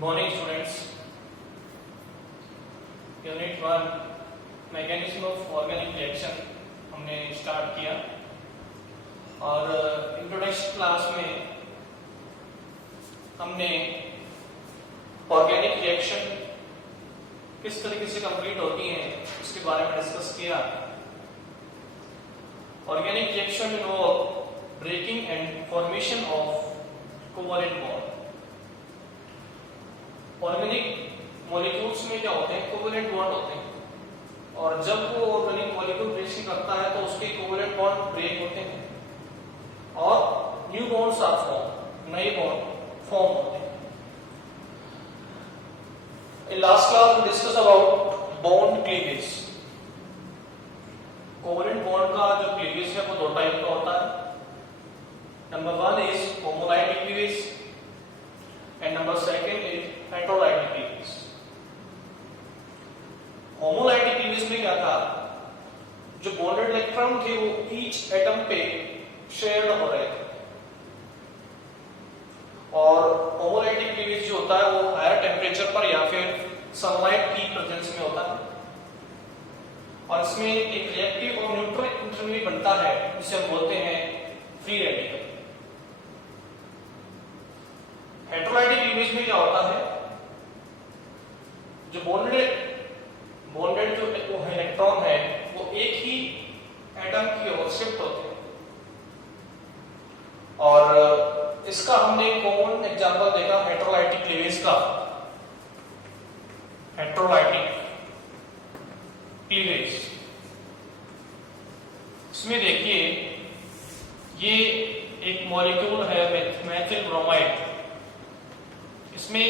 Morning students, unit 1 mechanism of organic reaction हमने start किया और इंट्रोडक्शन क्लास में हमने ऑर्गेनिक रिएक्शन किस तरीके से कंप्लीट होती हैं उसके बारे में डिस्कस किया। Organic reaction involve breaking and formation of covalent bond. Organic molecules में क्या होते हैं? कोवैलेंट बॉन्ड होते हैं और जब वो ऑर्गेनिक मॉलिक्यूल रिएक्शन करता है तो उसके कोवैलेंट बॉन्ड ब्रेक होते हैं और न्यू बॉन्ड्स आर फॉर्म, नए बॉन्ड फॉर्म होते हैं। In last class we discussed about bond cleavage. Covalent bond का जो क्लीवेज है वो दो टाइप का होता है। Number 1 is homolytic cleavage and number 2 is heterolytic cleavage. Homolytic cleavage में क्या था? जो बॉन्डेड इलेक्ट्रॉन थे वो ईच एटम पे शेयर्ड हो रहे थे और होमोलाइटिक क्लीवेज जो होता है वो हायर टेम्परेचर पर या फिर सनलाइट की प्रेजेंस में होता है और इसमें एक रिएक्टिव और न्यूट्रल इंटरमीडिएट बनता है जिसे हम बोलते हैं फ्री रेडिकल। हेटेरोलाइटिक क्लीवेज में क्या होता है? जो बॉन्डेड जो इलेक्ट्रॉन है वो एक ही एटम की ओर शिफ्ट होते हैं और इसका हमने एक कॉमन एग्जांपल देखा हेटेरोलाइटिक क्लीवेज का। हेटेरोलाइटिक क्लीवेज इसमें देखिए ये एक मॉलिक्यूल है मेथिल ब्रोमाइड। इसमें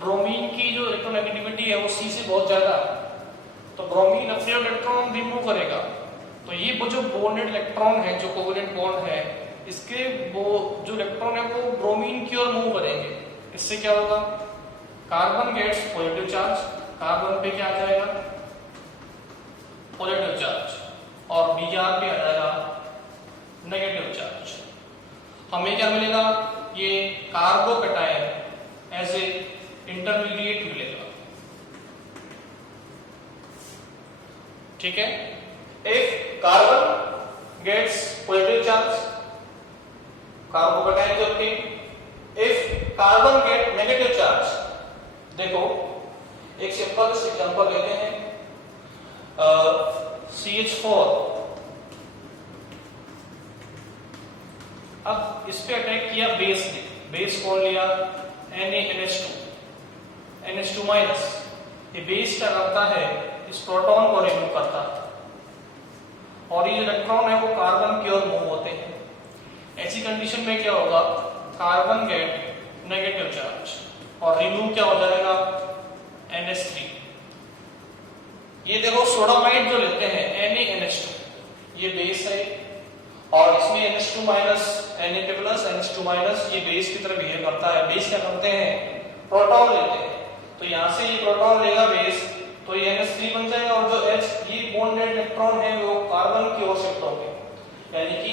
ब्रोमीन की जो इलेक्ट्रोनेगेटिविटी है वो C से बहुत ज्यादा है तो ब्रोमीन अपने इलेक्ट्रॉन रिमूव करेगा तो ये वो जो बॉन्डेड इलेक्ट्रॉन है जो कोवैलेंट बॉन्ड है इसके वो जो इलेक्ट्रॉन है वो ब्रोमीन की ओर मूव करेंगे। इससे क्या होगा? Carbon gets positive charge, carbon पे क्या आ जाएगा? पॉजिटिव चार्ज और Br पे आ जाएगा नेगेटिव चार्ज। हमें क्या मिलेगा? ये कार्बोकैटायन एज ए इंटरमीडिएट मिलेगा। ठीक है। If carbon gets positive charge, carbocation जो थे, if carbon get negative charge, देखो एक सिंपल एग्जांपल लेते हैं CH4। अब इस पे अटैक किया बेस ने, बेस कौन लिया? NaNH2 minus. ये बेस क्या करता है? इस प्रोटॉन को रिमूव करता है और ये इलेक्ट्रॉन है वो कार्बन की ओर मूव होते हैं। ऐसी कंडीशन में क्या होगा? कार्बन गेट नेगेटिव चार्ज और रिमूव क्या हो जाएगा? NH3। ये देखो सोडामाइड जो लेते हैं NaNH2 ये बेस है और इसमें NH2 माइनस NH2 माइनस ये बेस की तरह बिहेव करता है। बेस क्या करते हैं? प्रोटॉन लेते हैं तो यहां से ये प्रोटॉन लेगा बेस तो ये NH3 बन जाएगा और जो H ये बॉन्डेड इलेक्ट्रॉन है वो कार्बन की ओर शिफ्ट होंगे। यानी कि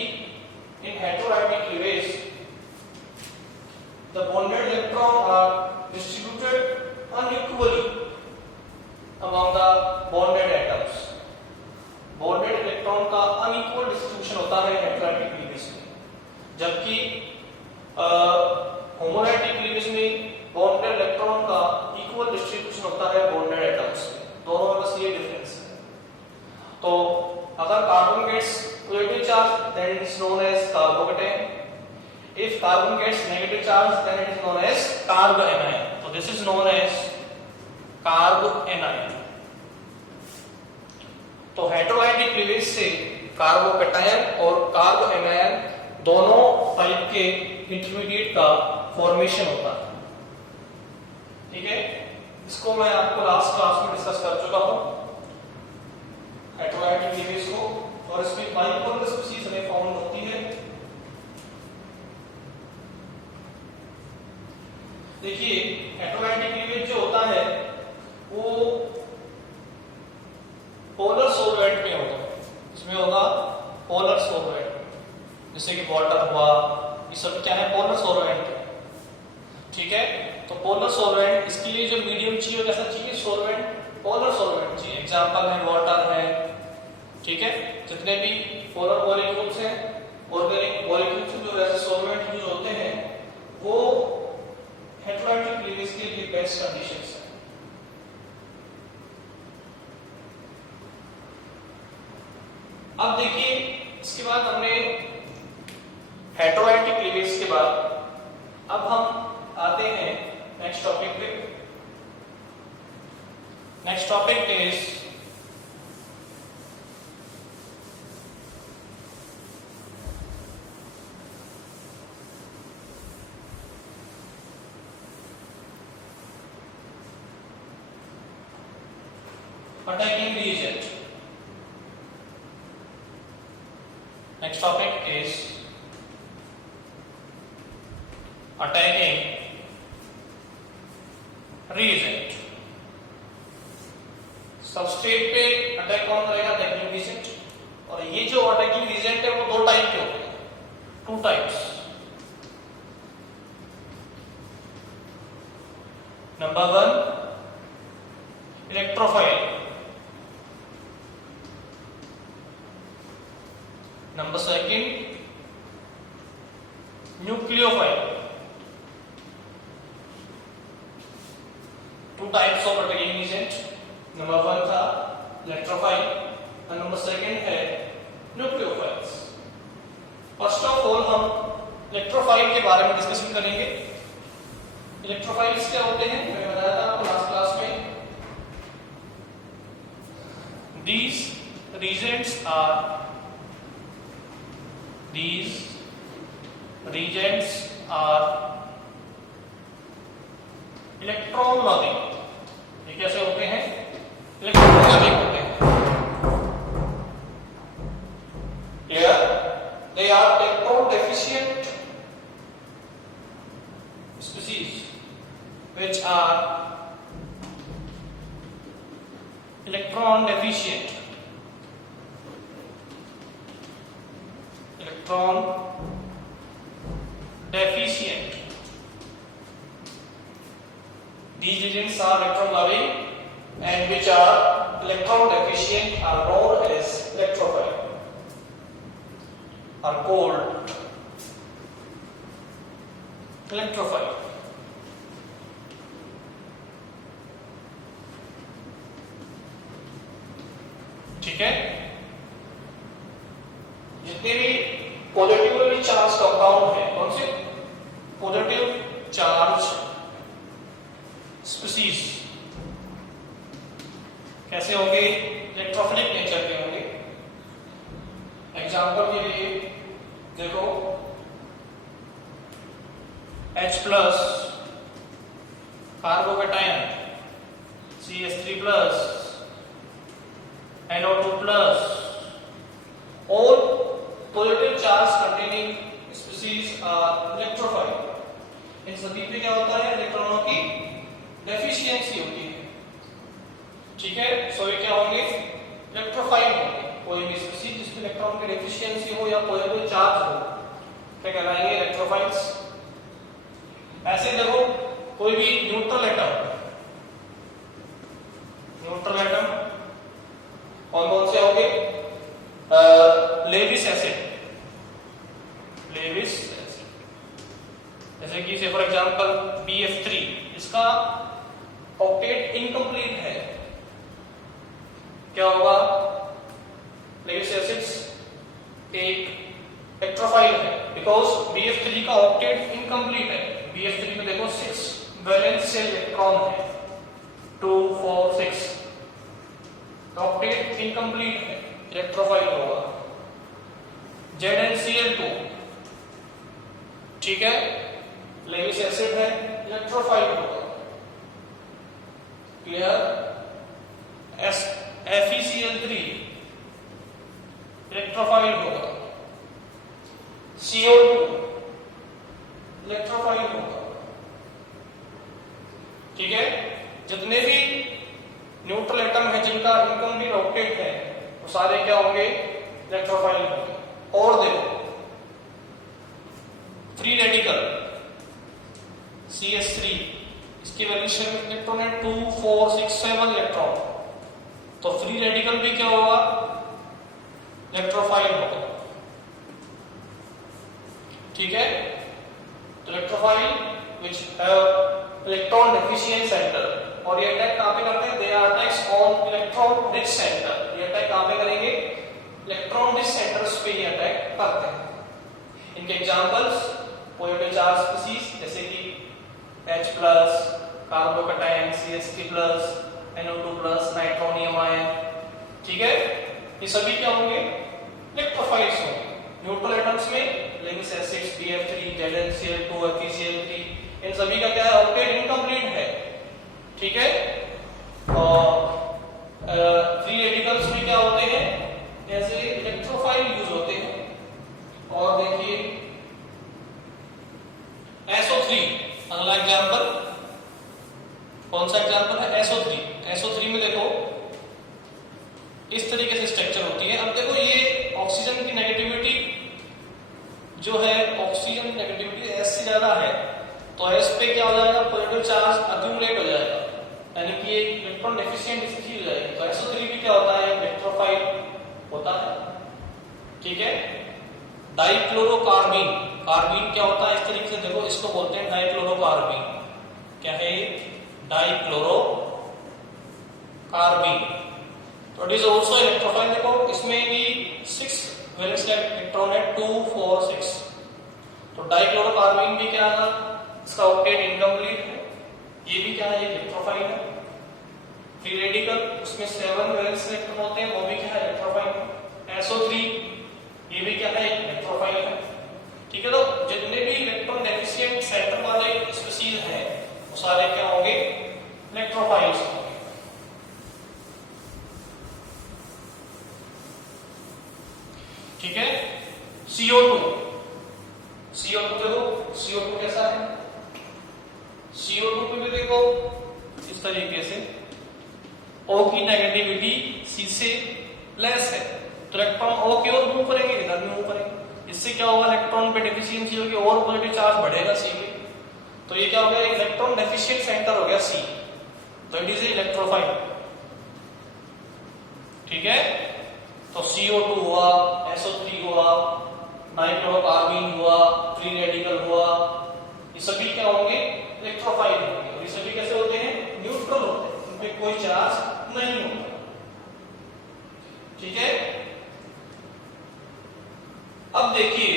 इन heterolytic cleavage the bonded electron are distributed unequally among the bonded atoms। Bonded electron का अनइक्वल डिस्ट्रीब्यूशन होता है हेटेरोलाइटिक क्लीवेज में, जबकि होमोलाइटिक क्लीवेज में बॉन्डेड इलेक्ट्रॉन का इक्वल डिस्ट्रीब्यूशन होता है बॉन्डेड एटम्स में। दोनों में बस ये डिफरेंस है। तो अगर carbon gets positive charge then it is known as carbocation. If carbon gets negative charge then it is known as carbanion. तो this is known as carbanion. तो हेटेरोलाइटिक क्लीवेज से कार्बोकैटायन और कार्बोएनायन दोनों टाइप के intermediate का formation होता है। ठीक है। इसको मैं आपको लास्ट क्लास में डिस्कस कर चुका हूं हेटेरोलाइटिक क्लीवेज को और इसमें बाइपोलर स्पीशीज हमें फॉर्म होती है। देखिए हेटेरोलाइटिक क्लीवेज जो होता है वो पोलर सॉल्वेंट में होगा। इसमें होगा पोलर सॉल्वेंट जैसे कि वाटर हुआ, ये सब क्या है? पोलर सॉल्वेंट है। ठीक है। तो पोलर सॉल्वेंट, इसके लिए जो मीडियम चाहिए कैसा चाहिए, सॉल्वेंट, पोलर सॉल्वेंट चाहिए। एग्जांपल है वाटर है, ठीक है। जितने भी पोलर मॉलिक्यूल्स हैं, ऑर्गेनिक मॉलिक्यूल्स जो वैसे सॉल्वेंट यूज होते हैं वो हेटेरोटॉपिक लिविंग्स के लिए बेस्ट कंडीशंस है। अब देखिए इसके बाद हमने हेटेरोटॉपिक लिविंग्स के बाद अब हम आते हैं नेक्स्ट टॉपिक पे। Next topic is attacking reagent. Next topic is attacking reagent. Substrate पे अटैक कौन करेगा, अटैकिंग रीजेंट। और ये जो अटैकिंग रीजेंट है वो दो टाइप के होते हैं, two types. Number 1 electrophile, number 2 nucleophile. Two types of attacking agent. Number 1 था इलेक्ट्रोफाइल और नंबर 2 है न्यूक्लियोफाइल्स। फर्स्ट ऑफ ऑल हम इलेक्ट्रोफाइल के बारे में डिस्कशन करेंगे। इलेक्ट्रोफाइल्स क्या होते हैं, मैंने बताया था आपको लास्ट क्लास में। These reagents are electron loving. ये कैसे होते हैं, इलेक्ट्रॉन लविंग होते हैं। Here they are electron deficient species which are electron deficient, electron deficient. These reagents are electron loving and which are electron deficient are known as electrophile, are called electrophile. ठीक है। जितने भी positively charge compound है, कौन से positive charge species कैसे होंगे, electrophilic nature के होंगे। एग्जांपल के लिए देखो H+ carbocation, CH3+, NO2+, all positive charge containing species are electrophile. इन सभी पे क्या होता है, इलेक्ट्रॉनों की डेफिशिएंसी होती है। ठीक है, सो ये क्या होंगे, इलेक्ट्रोफाइल होंगे। कोई भी स्पीसीज जिसमें इलेक्ट्रॉन की डेफिशिएंसी हो या पॉजिटिव चार्ज हो क्या कहलाएंगे, इलेक्ट्रोफाइल्स। ऐसे देखो कोई भी न्यूट्रल एटम, न्यूट्रल एटम कौन कौन से होंगे, लेविस एसिड, लेविस एसिड। जैसे कि फॉर एग्जांपल BF3, इसका ऑक्टेट इनकम्प्लीट है, क्या होगा, लेविस एसिड्स एक इलेक्ट्रोफाइल है बिकॉज BF3 का ऑक्टेट इनकम्प्लीट है। BF3 में देखो 6 वैलेंस शेल इलेक्ट्रॉन है, 2 4 6, ऑक्टेट इनकम्प्लीट है, इलेक्ट्रोफाइल होगा। ZnCl2, ठीक है, लेविस एसिड है, इलेक्ट्रोफाइल होगा। क्लियर, FeCl3 इलेक्ट्रोफाइल होगा, CO2 इलेक्ट्रोफाइल होगा। ठीक है, जितने भी न्यूट्रल एटम है जिनका इनकम्प्लीट ऑक्टेट है वो सारे क्या होंगे, इलेक्ट्रोफाइल होंगे। और देखो फ्री रेडिकल CH3, इसकी वैल्यू 7 इलेक्ट्रॉन है, 2 4 6 7 इलेक्ट्रॉन। तो फ्री रेडिकल भी क्या होगा, इलेक्ट्रोफाइल होगा। ठीक है, तो electrophile which have electron deficient centre, और ये अटैक कहां पे करते हैं, they are attacks on electron rich centre. ये अटैक कहां पे करेंगे, इलेक्ट्रॉन रिच सेंटर्स पे ये अटैक करते हैं। इनके एग्जांपल्स पॉजिटिव चार्ज स्पीशीज जैसे कि H+, carbocation CH3+, NO2+, nitronium ion. ठीक है, ये सभी क्या होंगे, इलेक्ट्रोफाइल्स होंगे। न्यूट्रल एटम्स में Lewis acids BF3, ZnCl2, FeCl3, इन सभी का क्या है, ऑक्टेट इनकम्प्लीट है। ठीक है, और फ्री रेडिकल्स में क्या होते हैं, ऐसे इलेक्ट्रोफाइल यूज होते हैं। और देखिए SO3 अगला एग्जांपल, कौन सा एग्जांपल है, SO3। SO3 में देखो इस तरीके से स्ट्रक्चर होती है। अब देखो ये ऑक्सीजन की नेगेटिविटी जो है, ऑक्सीजन की नेगेटिविटी S से ज्यादा है, तो S पे क्या हो जाएगा, पॉजिटिव चार्ज अक्यूमुलेट हो जाएगा, यानी कि एक इलेक्ट्रॉन डेफिशिएंट स्थिति हो जाएगी। तो SO3 भी क्या होता है, इलेक्ट्रोफाइल होता है। ठीक है, डाइक्लोरोकार्बीन, कार्बीन क्या होता है, इस तरीके से देखो, इसको बोलते हैं डाइक्लोरोकार्बीन। क्या है, डाइक्लोरोकार्बीन। तो इट इज आल्सो इलेक्ट्रोफाइल। देखो इसमें भी 6 वैलेंस इलेक्ट्रॉन है, 2 4 6। तो डाइक्लोरोकार्बीन भी क्या है, इसका ऑक्टेट इनकम्प्लीट है, ये भी क्या है, इलेक्ट्रोफाइल है। फ्री रेडिकल उसमें 7 वैलेंस इलेक्ट्रॉन होते हैं, वो भी क्या है, इलेक्ट्रोफाइल है। SO3 ये भी क्या है, इलेक्ट्रोफाइल है। ठीक है, तो जितने भी इलेक्ट्रॉन डेफिशिएंट सेंटर वाले स्पीशीज हैं वो सारे क्या होंगे, इलेक्ट्रोफाइल्स होंगे। ठीक है, CO2 देखो, CO2 कैसा है, CO2 पे भी देखो इस तरीके से O की नेगेटिविटी C से लेस है, तो इलेक्ट्रॉन O की ओर मूव करेंगे, इधर भी मूव करेंगे। इससे क्या होगा, इलेक्ट्रॉन पे डेफिशिएंसी होगी और पॉजिटिव चार्ज बढ़ेगा C पे। तो ये क्या हो गया, इलेक्ट्रॉन डेफिशिएंट सेंटर हो गया C, तो इट इज इलेक्ट्रोफाइल। ठीक है, तो CO2 हुआ, SO3 हुआ, डाइक्लोरोकार्बीन हुआ, फ्री रेडिकल हुआ, ये सभी क्या होंगे, इलेक्ट्रोफाइल होंगे। और ये सभी कैसे होते हैं, न्यूट्रल होते हैं, उनमें कोई चार्ज नहीं होता। ठीक है, अब देखिए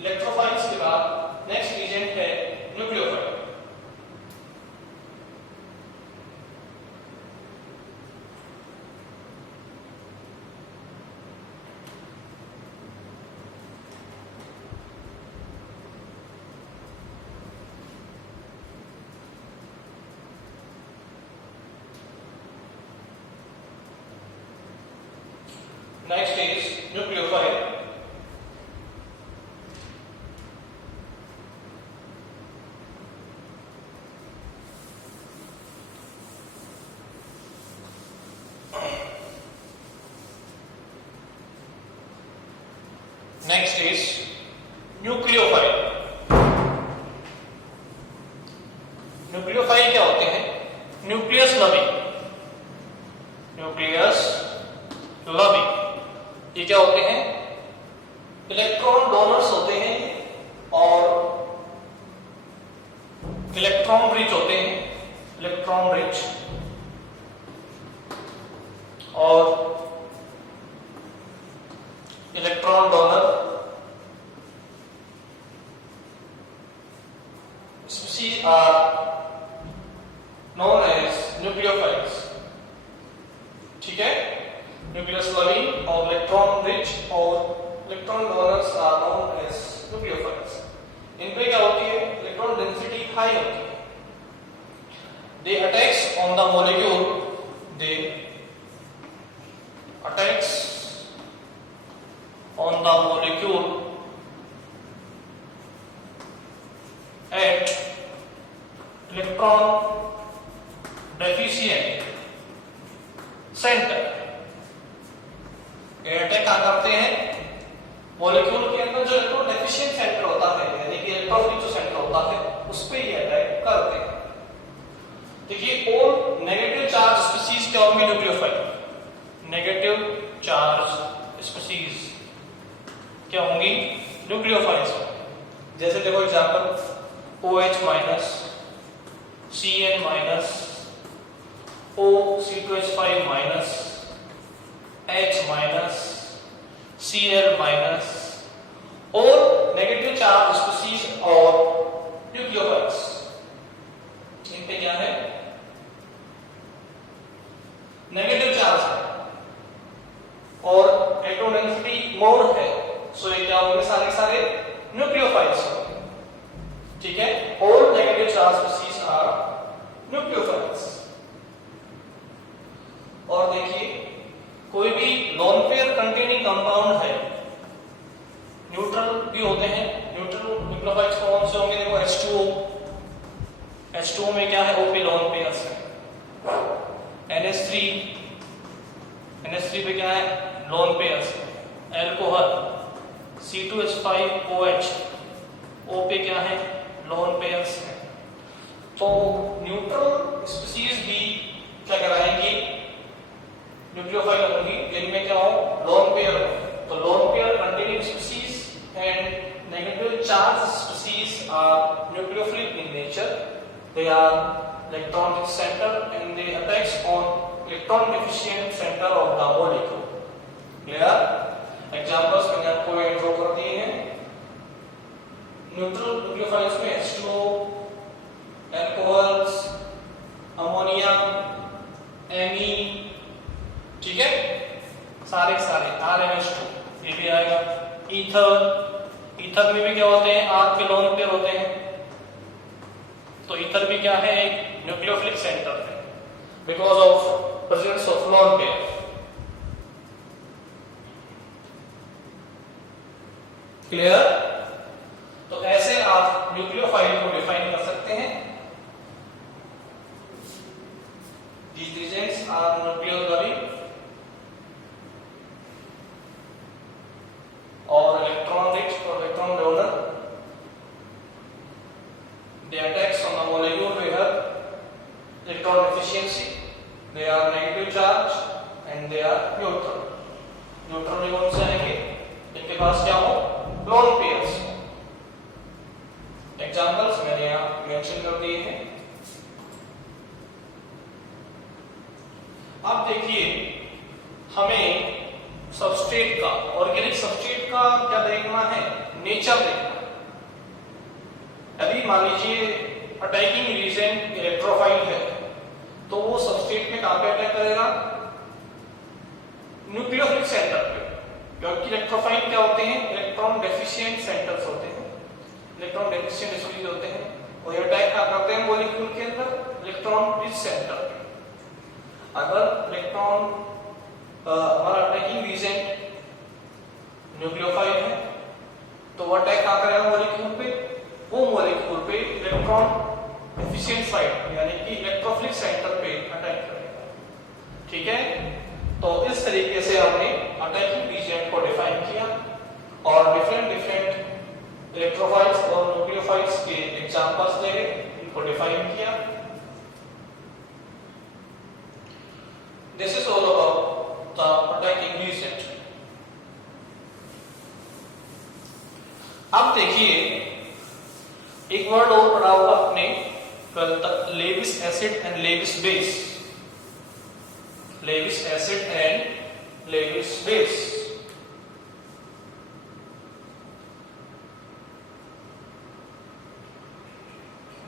इलेक्ट्रोफाइल्स के बाद नेक्स्ट एजेंट है nucleophile. Next is nucleophile. Next is nucleophile. Nucleophile क्या होते हैं, न्यूक्लियस लविंग। न्यूक्लियस लविंग ये क्या होते हैं, इलेक्ट्रॉन डोनर्स होते हैं और इलेक्ट्रॉन रिच होते हैं, इलेक्ट्रॉन रिच, और electron donor species are known as nucleophiles. ठीक है, न्यूक्लियस लविंग और इलेक्ट्रॉन रिच और electron donors are known as nucleophiles. इन पे क्या होती है, इलेक्ट्रॉन डेंसिटी हाई होती है। They attacks on the molecule, they attacks on the molecule at electron deficient centre. Attack क्या करते हैं, मॉलिक्यूल के अंदर जो इलेक्ट्रॉन डेफिशिएंट सेंटर होता है, यानी कि इलेक्ट्रॉन रिच जो सेंटर होता है उस पे ये अटैक करते हैं। देखिए और नेगेटिव चार्ज स्पीसीज क्या होंगी न्यूक्लियोफाइल, नेगेटिव चार्ज स्पीसीज क्या होंगी न्यूक्लियोफाइल्स। जैसे देखो example OH minus, Cn minus, O(C2H5 minus, H minus, Cl minus और नेगेटिव चार्ज स्पीसीज और न्यूक्लियोफाइल्स। इन पे क्या है नेगेटिव चार्ज है और इलेक्ट्रॉन डेंसिटी मोर है, सो ये क्या होंगे सारे सारे न्यूक्लियोफाइल्स, ठीक है। और negative charge species are nucleophiles. और देखिए कोई भी लोन पेयर कंटेनिंग कंपाउंड है, न्यूट्रल भी होते हैं, न्यूट्रल न्यूक्लियोफाइल्स कौन से होंगे, देखो H2O में क्या है OP लोन पेयर्स है, NH3 पे क्या है लोन पेयर्स है, अल्कोहल C2H5OH O पे क्या है लोन पेयर्स है। तो न्यूट्रल स्पीसीज भी क्या कराएंगी न्यूक्लियोफाइल होंगी जिनमें क्या हो लोन पेयर हो। तो lone pair containing species and negative charge species are nucleophilic in nature, they are electronic center and they attacks on electron deficient center of the molecule। clear? Examples मैंने आपको draw कर दिए हैं। Neutral nucleophiles में H2O, alcohols, ammonia, Me, ठीक है, सारे सारे RMH2 ये भी आएगा। ईथर में भी क्या होते हैं R के लोन पेयर होते हैं, तो ईथर भी क्या है एक न्यूक्लियोफिलिक सेंटर है because of presence of lone pair. Clear? तो ऐसे आप न्यूक्लियोफाइल को डिफाइन कर सकते हैं। These regions are nucleophilic और इलेक्ट्रॉन रिच और electron donor. They attacks on the molecule where electron efficiency, they are negative charge and they are neutral। Neutral में कौन से आएंगे इनके पास क्या हो लोन पेयर्स। एग्जांपल्स मैंने यहाँ मेंशन कर दिए हैं। अब देखिए हमें सबस्ट्रेट का ऑर्गेनिक सबस्ट्रेट का क्या देखना है नेचर देखना। यदि मान लीजिए अटैकिंग रीजन इलेक्ट्रोफाइल है तो वो सबस्ट्रेट में कहां पे अटैक करेगा न्यूक्लियोफिलिक सेंटर पे, क्योंकि इलेक्ट्रोफाइल क्या होते हैं इलेक्ट्रॉन डेफिशिएंट सेंटर्स होते हैं, इलेक्ट्रॉन डेफिशिएंट स्पीसीज होते हैं और ये अटैक क्या करते हैं मॉलिक्यूल के अंदर इलेक्ट्रॉन रिच सेंटर पे। अगर इलेक्ट्रॉन हमारा अटैकिंग रीजन न्यूक्लियोफाइल है तो वो अटैक कहां करेगा मॉलिक्यूल पे, वो मॉलिक्यूल पे इलेक्ट्रॉन एफिशिएंट साइट यानी कि इलेक्ट्रोफिलिक सेंटर पे अटैक करेगा। ठीक है, तो इस तरीके से हमने अटैकिंग रीजन को डिफाइन किया और डिफरेंट इलेक्ट्रोफाइल्स और न्यूक्लियोफाइल्स के एग्जांपल्स दे इनको डिफाइन किया। This is all about the attacking region. अब देखिए एक वर्ड और पढ़ा होगा आपने कल तक, Lewis acid and Lewis base. Lewis acid and Lewis base.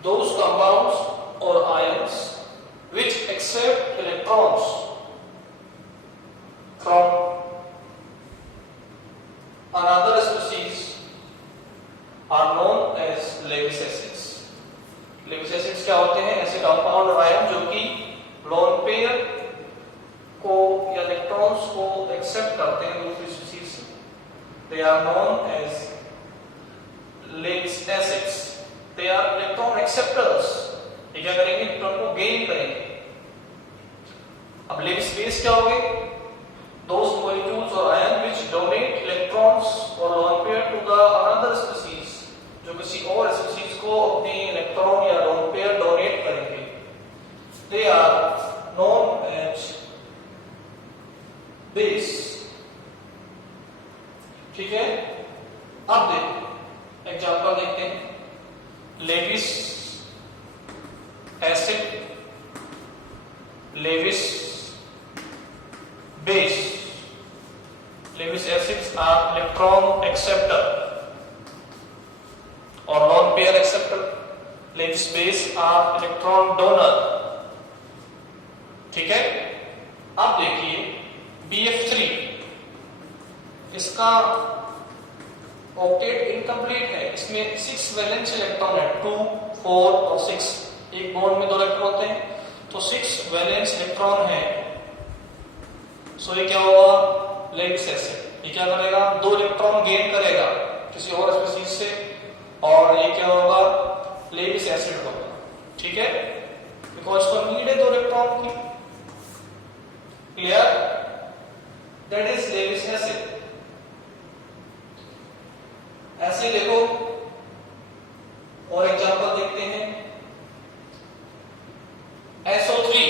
Those compounds or ions which accept electrons from another species are known as Lewis acids। Lewis acids क्या होते हैं? ऐसे कंपाउंड और आयन जो कि लोन पेयर को या electrons को एक्सेप्ट करते हैं दूसरी स्पीशीज से। They are known as Lewis acids। They are electron acceptors। ये क्या करेंगे? इलेक्ट्रॉन को गेन करेंगे। अब Lewis base क्या होंगे? Those molecules or ion which donate electrons or lone pair to the another species, जो किसी और स्पीशीज को अपने इलेक्ट्रॉन इलेक्ट्रॉन या लोन पेयर डोनेट करेंगे, they are known as base. ठीक है, अब देखो एग्जांपल देखते हैं। Lewis acid, Lewis base. Lewis acids are electron acceptor और lone pair acceptor. Lewis base are electron donor. ठीक है, अब देखिए BF3, इसका ऑक्टेट इनकम्प्लीट है, इसमें 6 वैलेंस इलेक्ट्रॉन है, 2, 4 और 6। एक बॉन्ड में 2 इलेक्ट्रॉन होते हैं, तो 6 वैलेंस इलेक्ट्रॉन है। सो ये क्या होगा, लेविस एसिड। ये क्या करेगा, 2 इलेक्ट्रॉन गेन करेगा किसी और स्पीशीज से, और ये क्या होगा, लेविस एसिड होगा। ठीक है, बिकॉज इसको नीड है 2 इलेक्ट्रॉन की। Clear, that is Lewis acid. ऐसे देखो और एग्जांपल देखते हैं। SO3,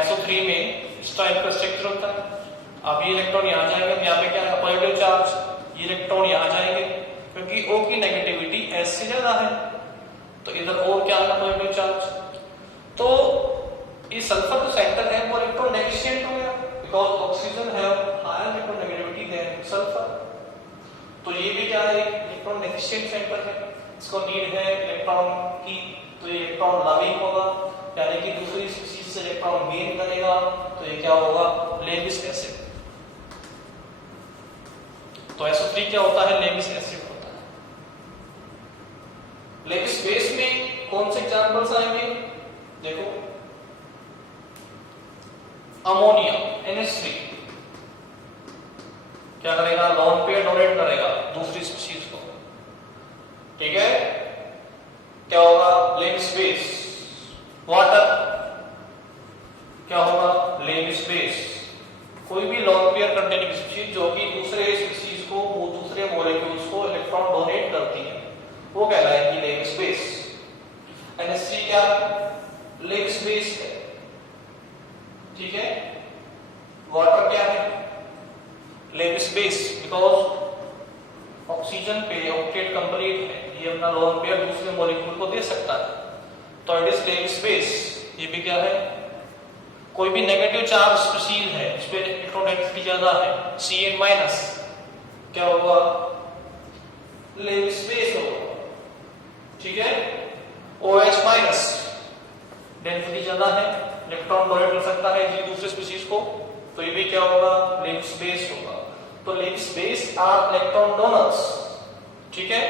SO3 में इस टाइप का स्ट्रक्चर होता है। अब ये इलेक्ट्रॉन यहां जाएंगे, यहाँ पे क्या है, पॉजिटिव चार्ज। ये इलेक्ट्रॉन यहां जाएंगे क्योंकि O की नेगेटिविटी S से ज्यादा है, तो इधर और क्या आना, पॉजिटिव चार्ज। तो ये सल्फर जो सेंटर है वो इलेक्ट्रॉन डेफिशिएंट हो गया, because oxygen have higher electronegativity than sulphur. तो ये भी क्या है, इलेक्ट्रॉन डेफिशिएंट सेंटर है, इसको नीड है इलेक्ट्रॉन की, तो ये इलेक्ट्रॉन लविंग होगा, यानी कि दूसरी स्पीशीज से इलेक्ट्रॉन गेन करेगा, तो ये क्या होगा, लेविस एसिड। तो SO3 क्या होता है, लेविस एसिड होता है। लेविस बेस में कौन से एग्जांपल्स आएंगे, देखो अमोनिया NH3 क्या करेगा, लोन पेयर डोनेट करेगा दूसरी स्पीशीज को। ठीक है, क्या होगा, लेविस बेस। वाटर क्या होगा, लेविस बेस। कोई भी लोन पेयर कंटेनिंग स्पीशीज जो कि दूसरे स्पीशीज को, वो दूसरे मॉलिक्यूल्स को इलेक्ट्रॉन डोनेट करती है, वो कहलाएगी लेविस बेस। NH3 क्या, लेविस बेस है। ठीक है, वाटर क्या है, लेविस बेस, बिकॉज ऑक्सीजन पे ऑक्टेट कंप्लीट है, ये अपना लोन पेयर दूसरे मॉलिक्यूल को दे सकता है, तो इट इज लेविस बेस। ये भी क्या है, कोई भी नेगेटिव चार्ज स्पीशीज है, इस पे इलेक्ट्रोनेगेटिविटी ज्यादा है, Cn-, क्या होगा, लेविस बेस होगा। ठीक है, OH-, डेंसिटी ज्यादा है, इलेक्ट्रॉन डोनेट कर सकता है जी दूसरे स्पीशीज को, तो ये भी क्या होगा, लेविस बेस होगा। तो Lewis base are electron donors. ठीक है,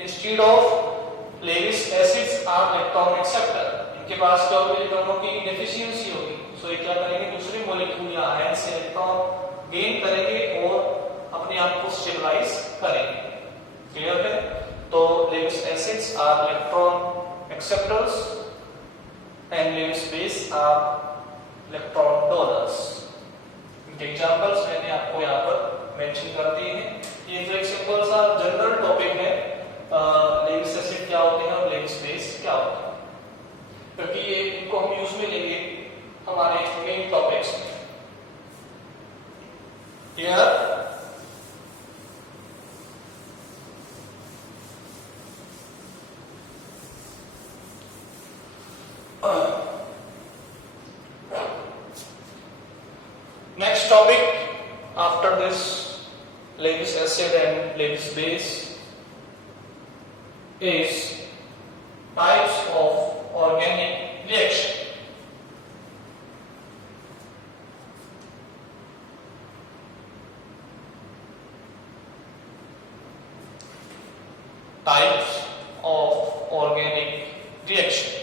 instead of Lewis acids are electron acceptor. इनके पास क्या होगी, इलेक्ट्रॉनों की डेफिशिएंसी होगी, सो ये क्या करेंगे, दूसरे मॉलिक्यूल या आयन से इलेक्ट्रॉन गेन करेंगे और अपने आप को स्टेबलाइज करेंगे। क्लियर है, तो Lewis acids are electron acceptors and Lewis base are electron donors। इनके एग्जांपल्स मैंने आपको यहाँ पर मेंशन कर दिए हैं। ये जो एक सिंपल सा जनरल टॉपिक है, लेविस एसिड क्या होते हैं और लेविस बेस क्या होता है, क्योंकि ये इनको हम यूज में लेंगे हमारे मेन टॉपिक्स में। Clear, next topic after this Lewis acid and Lewis base is types of organic reaction. Types of organic reaction.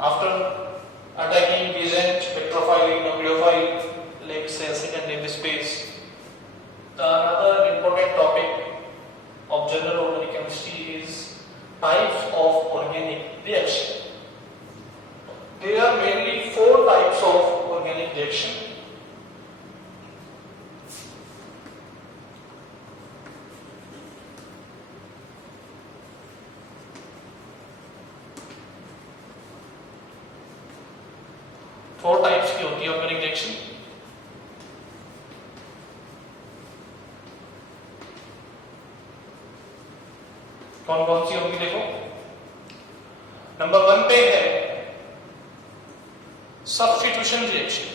After attacking decent, petrophile, nucleophile, Lewis acid and Lewis base, 4 types की होती है organic reaction. कौन कौन सी होगी देखो। Number 1 पे है substitution reaction.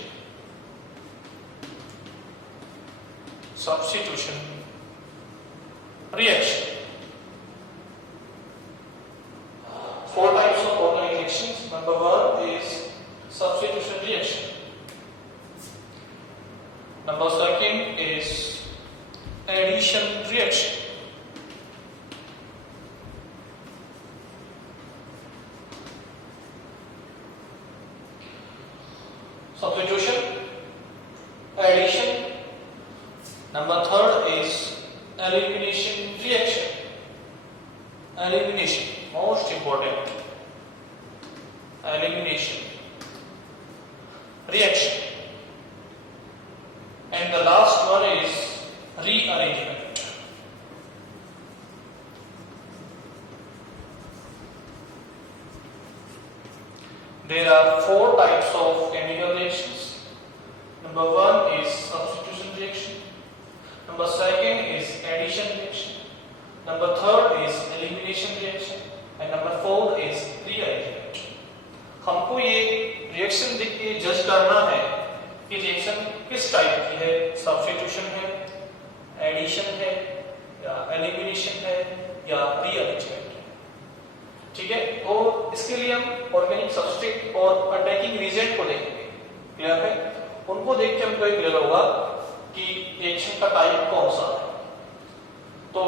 Substitution reaction. 4 types of organic reactions. Number 1 is substitution reaction. Number 2 is addition reaction. Substitution, addition. Number 3 is elimination reaction. Elimination, most important. Elimination reaction. And the last one is rearrangement. There are 4 types of chemical reactions. Number 1 is substitution reaction. Number 2 is addition reaction. Number 3 is elimination reaction. And number 4 is rearrangement. हमको ये reaction देख के जज करना है कि reaction किस type की है, सब्स्टिट्यूशन है, एडिशन है, या एलिमिनेशन है, या रीअरेंजमेंट है। ठीक है, तो इसके लिए हम ऑर्गेनिक सब्सट्रेट और अटैकिंग रीजेंट को देखेंगे। क्लियर है? उनको देख के हमको क्लियर होगा कि रिएक्शन का टाइप कौन सा है। तो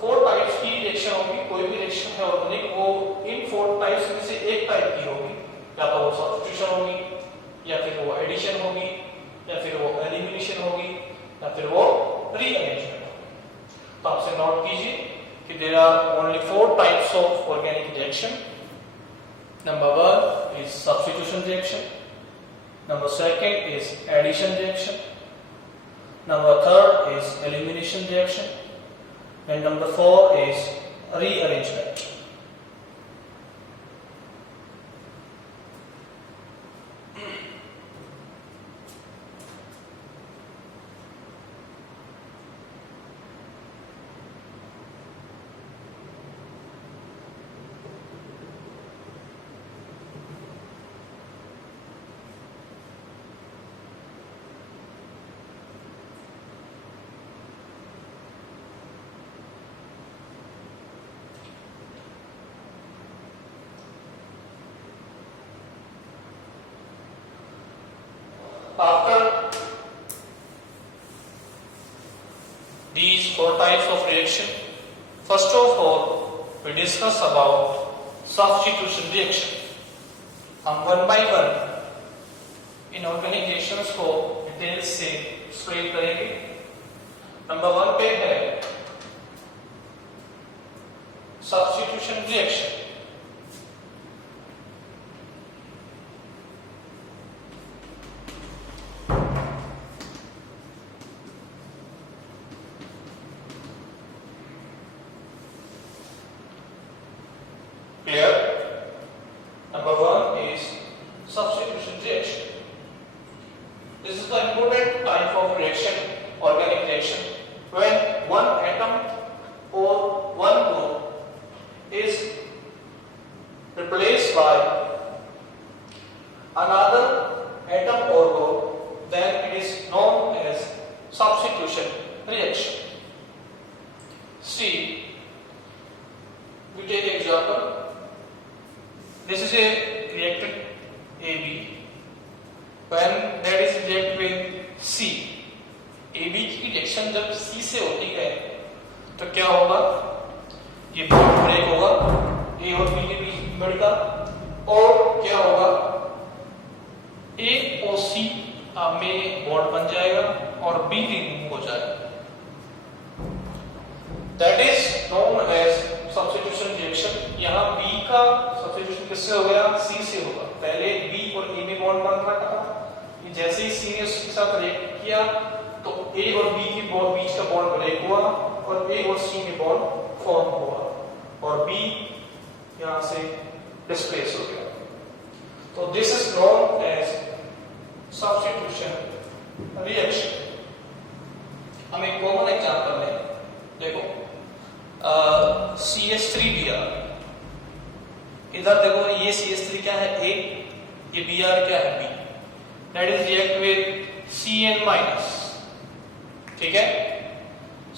4 टाइप्स की रिएक्शन होगी। कोई भी रिएक्शन है ऑर्गेनिक, वो इन 4 टाइप्स में से एक टाइप की होगी। या तो वो सब्स्टिट्यूशन होगी, या फिर वो एडिशन होगी, या फिर वो एलिमिनेशन होगी, या फिर वो रीअरेंजमेंट होगी। तो आपसे नोट कीजिए कि there are only 4 types of organic reaction. Number 1 is substitution reaction, number 2 is addition reaction, number 3 is elimination reaction, and number 4 is rearrangement. After these 4 types of reaction, first of all we discuss about substitution reaction. हम one by one in organic reactions को detail से explain करेंगे। Number 1 पे है substitution reaction. This is a reactant AB. When that is react with C, AB की reaction जब C से होती है तो क्या होगा? ये बॉन्ड ब्रेक होगा A और B के बीच में का, और क्या होगा? A और C में बॉन्ड बन जाएगा और B रिमूव हो जाएगा। That is known as substitution reaction. यहाँ B का सब्स्टिट्यूशन किससे हो गया? C से होगा। पहले B और A में बॉन्ड बन रहा था, जैसे ही C ने उसके साथ रिएक्ट किया तो A और B के बीच का बॉन्ड ब्रेक हुआ और A और C में बॉन्ड फॉर्म हुआ और B यहाँ से डिस्प्लेस हो गया। तो this is known as substitution reaction. हम एक कॉमन एग्जांपल लें, देखो CH3Br, इधर देखो ये CH3 क्या है A, ये Br क्या है B, that is react with Cn minus, ठीक है,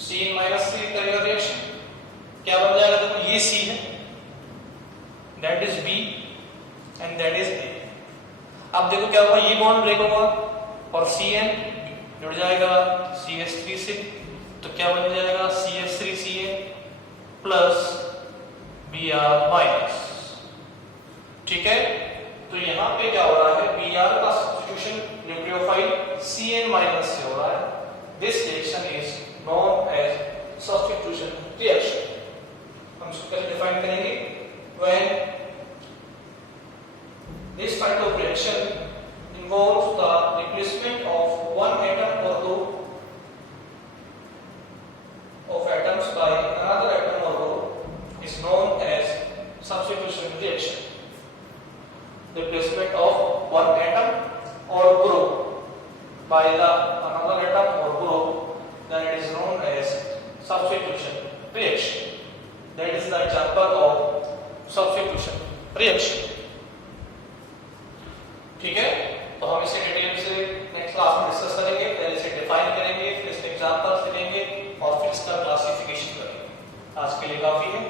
Cn माइनस से करेगा रिएक्शन, क्या बन जाएगा, देखो ये C है, that is B and that is A। अब देखो क्या होगा, ये बॉन्ड ब्रेक होगा और Cn जुड़ जाएगा CH3 से, तो क्या बन जाएगा CH3Cn प्लस Br माइनस, ठीक है। तो यहाँ पे क्या हो रहा है, Br का सब्स्टिट्यूशन न्यूक्लियोफाइल Cn माइनस से हो रहा है। This reaction is known as substitution reaction. हम इसको कैसे डिफाइन करेंगे, when this type of reaction involves the replacement of one atom or group of atoms by another atom or group is known as substitution reaction. Replacement of one atom or group by the another atom or group, then it is known as substitution reaction. That is the example of substitution reaction. ठीक है, तो हम इसे detail से next class में discuss करेंगे, पहले इसे डिफाइन करेंगे, फिर इसके एग्जांपल्स लेंगे और फिर इसका क्लासिफिकेशन करेंगे। आज के लिए काफी है।